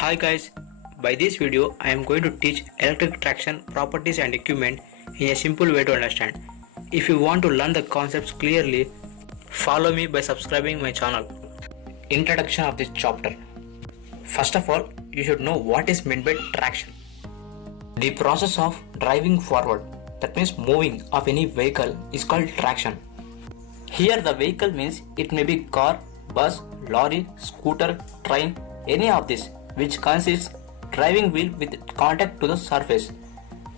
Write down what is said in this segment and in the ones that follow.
Hi guys, by this video I am going to teach electric traction properties and equipment in a simple way to understand. If you want to learn the concepts clearly, follow me by subscribing my channel. Introduction of this chapter. First of all, you should know what is meant by traction. The process of driving forward, that means moving of any vehicle, is called traction. Here the vehicle means it may be car, bus, lorry, scooter, train, any of this, which consists driving wheel with contact to the surface.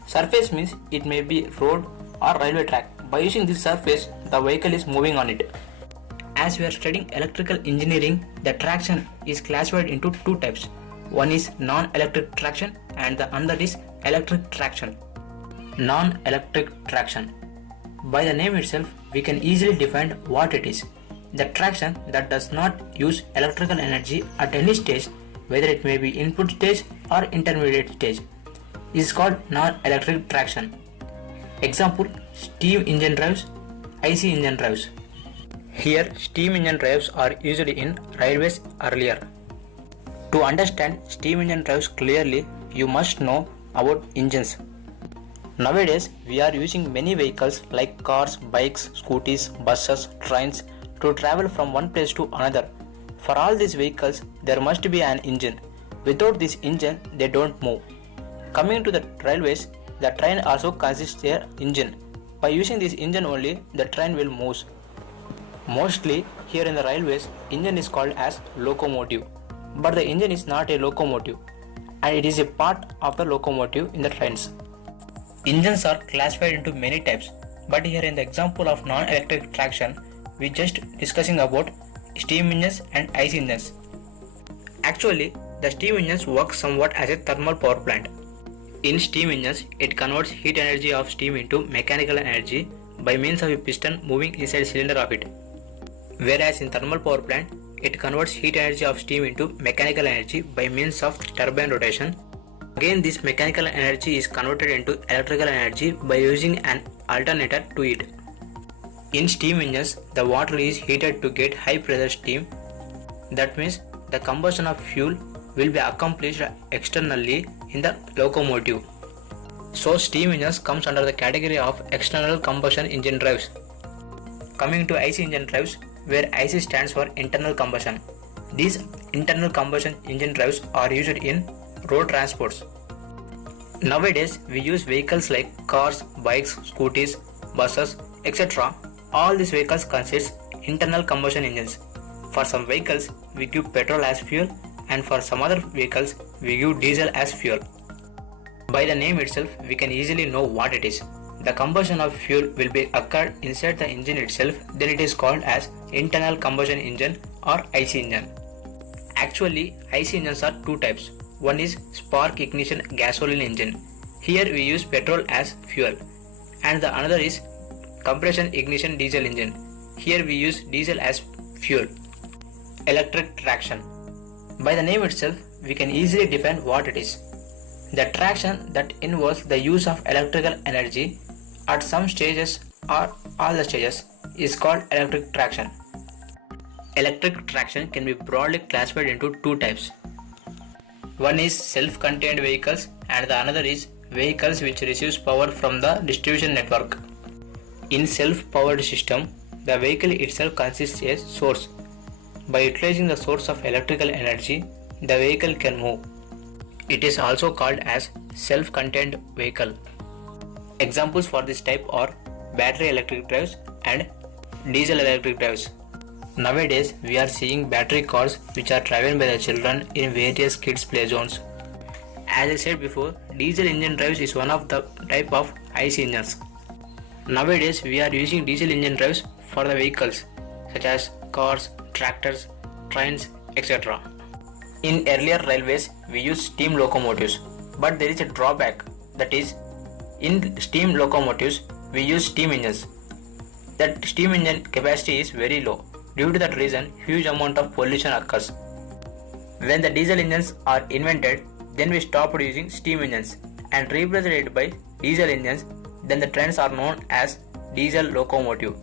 Surface means it may be road or railway track. By using this surface, the vehicle is moving on it. As we are studying electrical engineering, the traction is classified into two types. One is non-electric traction and the other is electric traction. Non-electric traction. By the name itself, we can easily define what it is. The traction that does not use electrical energy at any stage, whether it may be input stage or intermediate stage, is called non-electric traction. Example: steam engine drives, IC engine drives. Here, steam engine drives are usually in railways earlier. To understand steam engine drives clearly, you must know about engines. Nowadays, we are using many vehicles like cars, bikes, scooters, buses, trains to travel from one place to another. For all these vehicles, there must be an engine. Without this engine, they don't move. Coming to the railways, the train also consists of an engine. By using this engine only, the train will move. Mostly, here in the railways, engine is called as locomotive. But the engine is not a locomotive, and it is a part of the locomotive in the trains. Engines are classified into many types, but here in the example of non-electric traction, we just discussing about steam engines and IC engines. Actually, the steam engines work somewhat as a thermal power plant. In steam engines, it converts heat energy of steam into mechanical energy by means of a piston moving inside cylinder of it. Whereas in thermal power plant, it converts heat energy of steam into mechanical energy by means of turbine rotation. Again, this mechanical energy is converted into electrical energy by using an alternator to it. In steam engines, the water is heated to get high pressure steam. That means the combustion of fuel will be accomplished externally in the locomotive. So steam engines comes under the category of external combustion engine drives. Coming to IC engine drives, where IC stands for internal combustion. These internal combustion engine drives are used in road transports. Nowadays, we use vehicles like cars, bikes, scooters, buses, etc. All these vehicles consist internal combustion engines. For some vehicles, we give petrol as fuel, and for some other vehicles, we give diesel as fuel. By the name itself, we can easily know what it is. The combustion of fuel will be occurred inside the engine itself, then it is called as internal combustion engine or IC engine. Actually, IC engines are two types. One is spark ignition gasoline engine. Here we use petrol as fuel. And the another is compression ignition diesel engine. Here we use diesel as fuel. Electric traction. By the name itself, we can easily define what it is. The traction that involves the use of electrical energy at some stages or all the stages is called electric traction. Electric traction can be broadly classified into two types. One is self-contained vehicles and the another is vehicles which receives power from the distribution network. In self-powered system, the vehicle itself consists of a source. By utilizing the source of electrical energy, the vehicle can move. It is also called as self-contained vehicle. Examples for this type are battery electric drives and diesel electric drives. Nowadays, we are seeing battery cars which are driven by the children in various kids play zones. As I said before, diesel engine drives is one of the type of IC engines. Nowadays, we are using diesel engine drives for the vehicles such as cars, tractors, trains, etc. In earlier railways, we use steam locomotives, but there is a drawback, that is, in steam locomotives, we use steam engines. That steam engine capacity is very low. Due to that reason, huge amount of pollution occurs. When the diesel engines are invented, then we stopped using steam engines and replaced it by diesel engines. Then the trains are known as diesel locomotive.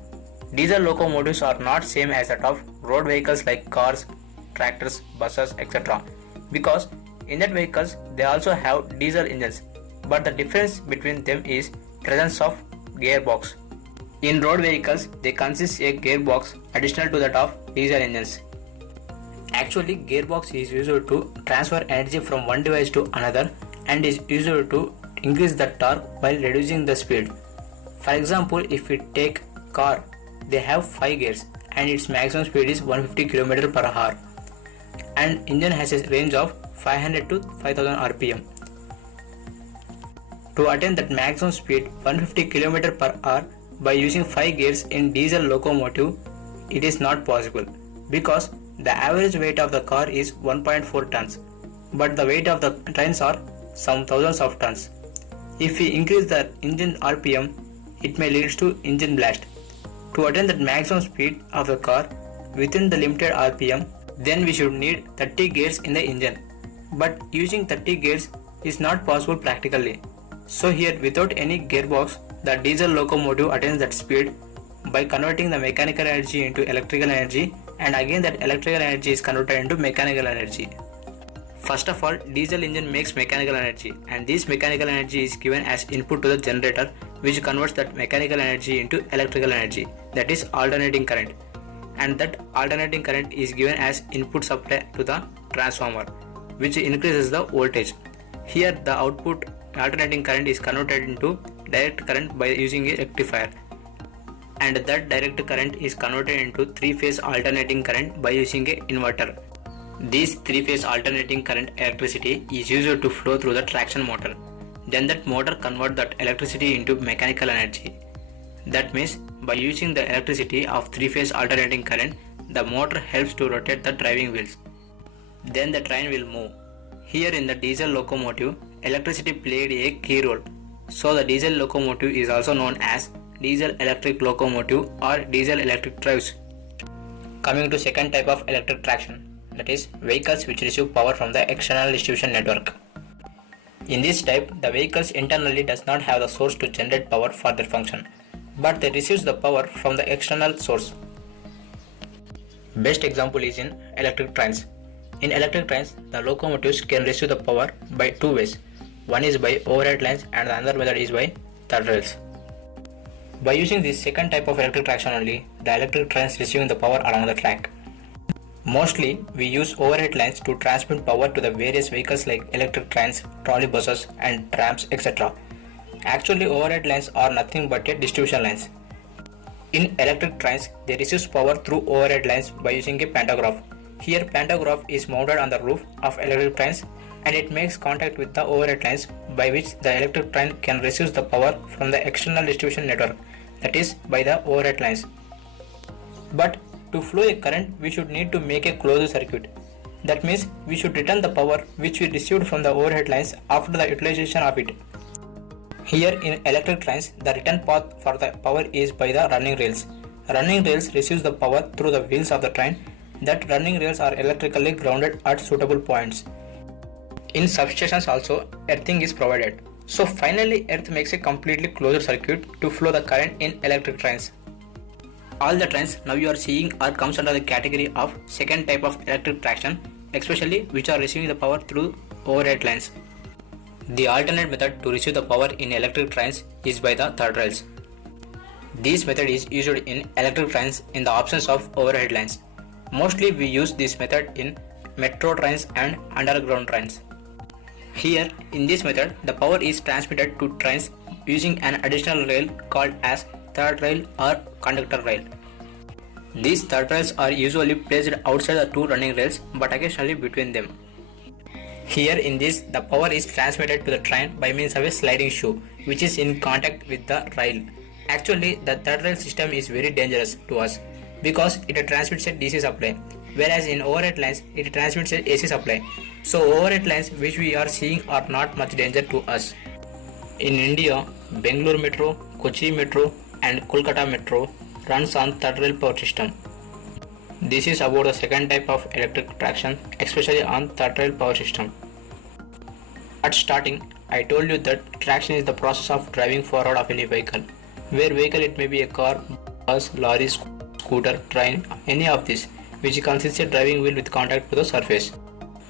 Diesel locomotives are not same as that of road vehicles like cars, tractors, buses, etc. Because In that vehicles, they also have diesel engines, but the difference between them is presence of gearbox. In road vehicles, they consist a gearbox additional to that of diesel engines. Actually, gearbox is used to transfer energy from one device to another and is used to increase the torque while reducing the speed. For example, if we take car, they have 5 gears and its maximum speed is 150 km per hour, and engine has a range of 500 to 5000 rpm. To attain that maximum speed 150 km per hour by using 5 gears in diesel locomotive, it is not possible because the average weight of the car is 1.4 tons, but the weight of the trains are some thousands of tons. If we increase the engine RPM, it may lead to engine blast. To attain the maximum speed of the car within the limited RPM, then we should need 30 gears in the engine. But using 30 gears is not possible practically. So here, without any gearbox, the diesel locomotive attains that speed by converting the mechanical energy into electrical energy, and again that electrical energy is converted into mechanical energy. First of all, diesel engine makes mechanical energy, and this mechanical energy is given as input to the generator, which converts that mechanical energy into electrical energy, that is alternating current, and that alternating current is given as input supply to the transformer, which increases the voltage. Here the output alternating current is converted into direct current by using a rectifier, and that direct current is converted into 3-phase alternating current by using a inverter. This 3-phase alternating current electricity is used to flow through the traction motor. Then that motor converts that electricity into mechanical energy. That means by using the electricity of 3-phase alternating current, the motor helps to rotate the driving wheels. Then the train will move. Here in the diesel locomotive, electricity played a key role. So the diesel locomotive is also known as diesel electric locomotive or diesel electric drives. Coming to second type of electric traction, that is vehicles which receive power from the external distribution network. In this type, the vehicles internally does not have the source to generate power for their function, but they receive the power from the external source. Best example is in electric trains. In electric trains, the locomotives can receive the power by 2 ways. One is by overhead lines and the other method is by third rails. By using this second type of electric traction only, the electric trains receiving the power along the track. Mostly, we use overhead lines to transmit power to the various vehicles like electric trains, trolley buses and trams, etc. Actually, overhead lines are nothing but a distribution lines. In electric trains, they receive power through overhead lines by using a pantograph. Here, pantograph is mounted on the roof of electric trains and it makes contact with the overhead lines by which the electric train can receive the power from the external distribution network, that is by the overhead lines. But to flow a current, we should need to make a closed circuit. That means we should return the power which we received from the overhead lines after the utilization of it. Here in electric trains, the return path for the power is by the running rails. Running rails receives the power through the wheels of the train. That running rails are electrically grounded at suitable points. In substations also, earthing is provided. So finally, earth makes a completely closed circuit to flow the current in electric trains. All the trains now you are seeing are comes under the category of second type of electric traction, especially which are receiving the power through overhead lines. The alternate method to receive the power in electric trains is by the third rails. This method is used in electric trains in the absence of overhead lines. Mostly we use this method in metro trains and underground trains. Here in this method, the power is transmitted to trains using an additional rail called as third rail or conductor rail. These third rails are usually placed outside the two running rails but occasionally between them. Here in this, the power is transmitted to the train by means of a sliding shoe which is in contact with the rail. Actually, the third rail system is very dangerous to us because it transmits a DC supply, whereas in overhead lines it transmits a AC supply. So overhead lines which we are seeing are not much danger to us. In India, Bangalore Metro, Kochi Metro and Kolkata Metro runs on third rail power system. This is about the second type of electric traction, especially on third rail power system. At starting, I told you that traction is the process of driving forward of any vehicle. Where vehicle it may be a car, bus, lorry, scooter, train, any of this, which consists a driving wheel with contact to the surface.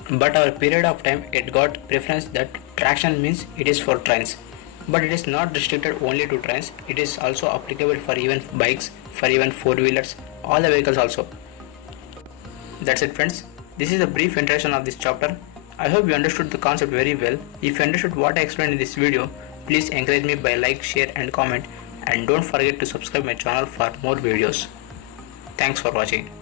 But our period of time it got preference that traction means it is for trains. But it is not restricted only to trains, it is also applicable for even bikes, for even four-wheelers, all the vehicles also. That's it friends, this is a brief introduction of this chapter. I hope you understood the concept very well. If you understood what I explained in this video, please encourage me by like, share and comment, and don't forget to subscribe my channel for more videos. Thanks for watching.